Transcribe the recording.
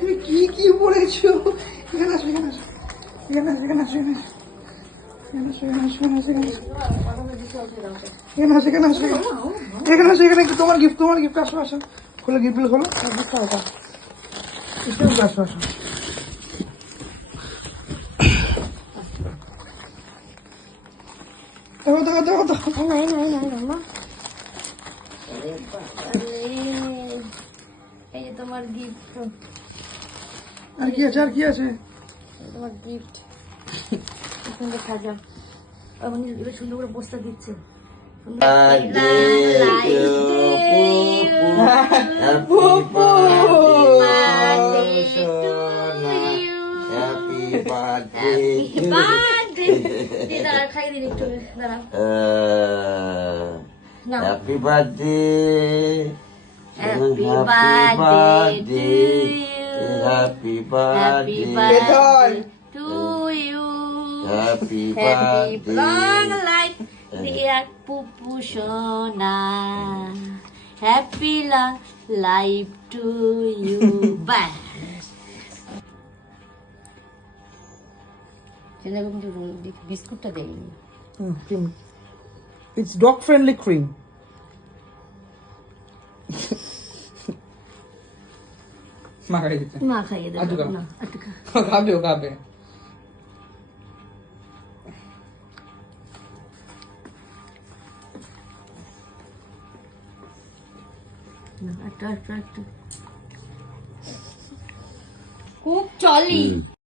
তুমি কি কি বলেছো? এখানে আসো, এখানে আসো, এখানে আসো, এখানে আসো, এখানে আসো, এখানে তোমার গিফট, আসো আসো, খোলো গিফটগুলো, খোলো গিফট আসো, আসো আসো। এই যে তোমার গিফট, আর কি আছে, আর কি আছে? তোমার গিফট সুন্দর সাজা, আমি এবার সুন্দর করে বস্তা দিচ্ছে। খাই দিন একটু, দাঁড়া। Happy birthday. Happy birthday Happy Happy birthday. birthday to you. Happy Happy birthday. long life, dear Pupu Shona. Happy long life to you. Bye. বিস্কুটটা দেয়নি। It's dog friendly cream. মা খাই দিতে, মা খাইয়ে দেবো আটুকা। না, আটুকা। খাবে, ও খাবে। একটু একটু একটু খুব চলি।